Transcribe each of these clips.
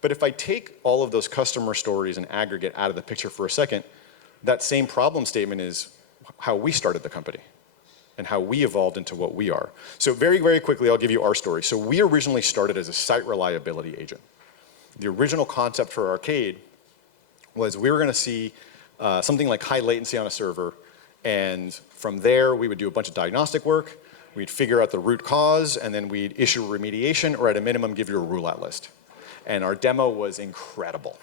But if I take all of those customer stories and aggregate out of the picture for a second, that same problem statement is how we started the company and how we evolved into what we are. So very, very quickly, I'll give you our story. So we originally started as a site reliability agent. The original concept for Arcade was we were going to see something like high latency on a server, and from there we would do a bunch of diagnostic work, we'd figure out the root cause, and then we'd issue a remediation, or at a minimum give you a rule-out list. And our demo was incredible.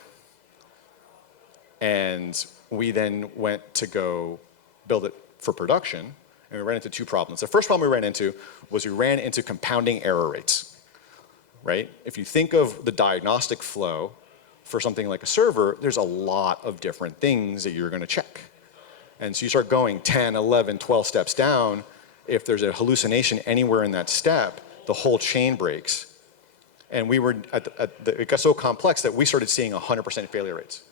And we then went to go build it for production, and we ran into two problems. The first problem we ran into was we ran into compounding error rates, right? If you think of the diagnostic flow for something like a server, there's a lot of different things that you're going to check. And so you start going 10, 11, 12 steps down. If there's a hallucination anywhere in that step, the whole chain breaks. And we were it got so complex that we started seeing 100% failure rates.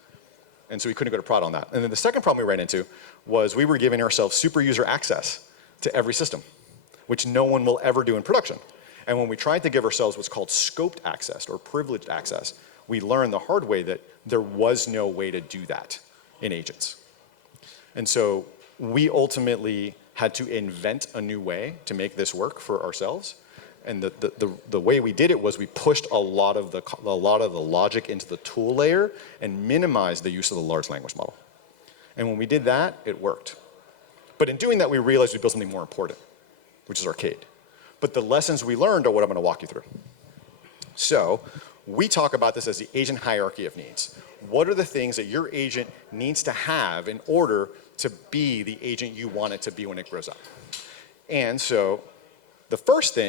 And so we couldn't go to prod on that. And then the second problem we ran into was we were giving ourselves super user access to every system, which no one will ever do in production. And when we tried to give ourselves what's called scoped access or privileged access, we learned the hard way that there was no way to do that in agents. And so we ultimately had to invent a new way to make this work for ourselves. And the way we did it was we pushed a lot of the logic into the tool layer and minimized the use of the large language model. And when we did that, it worked. But in doing that, we realized we built something more important, which is Arcade. But the lessons we learned are what I'm going to walk you through. So we talk about this as the agent hierarchy of needs. What are the things that your agent needs to have in order to be the agent you want it to be when it grows up? And so the first thing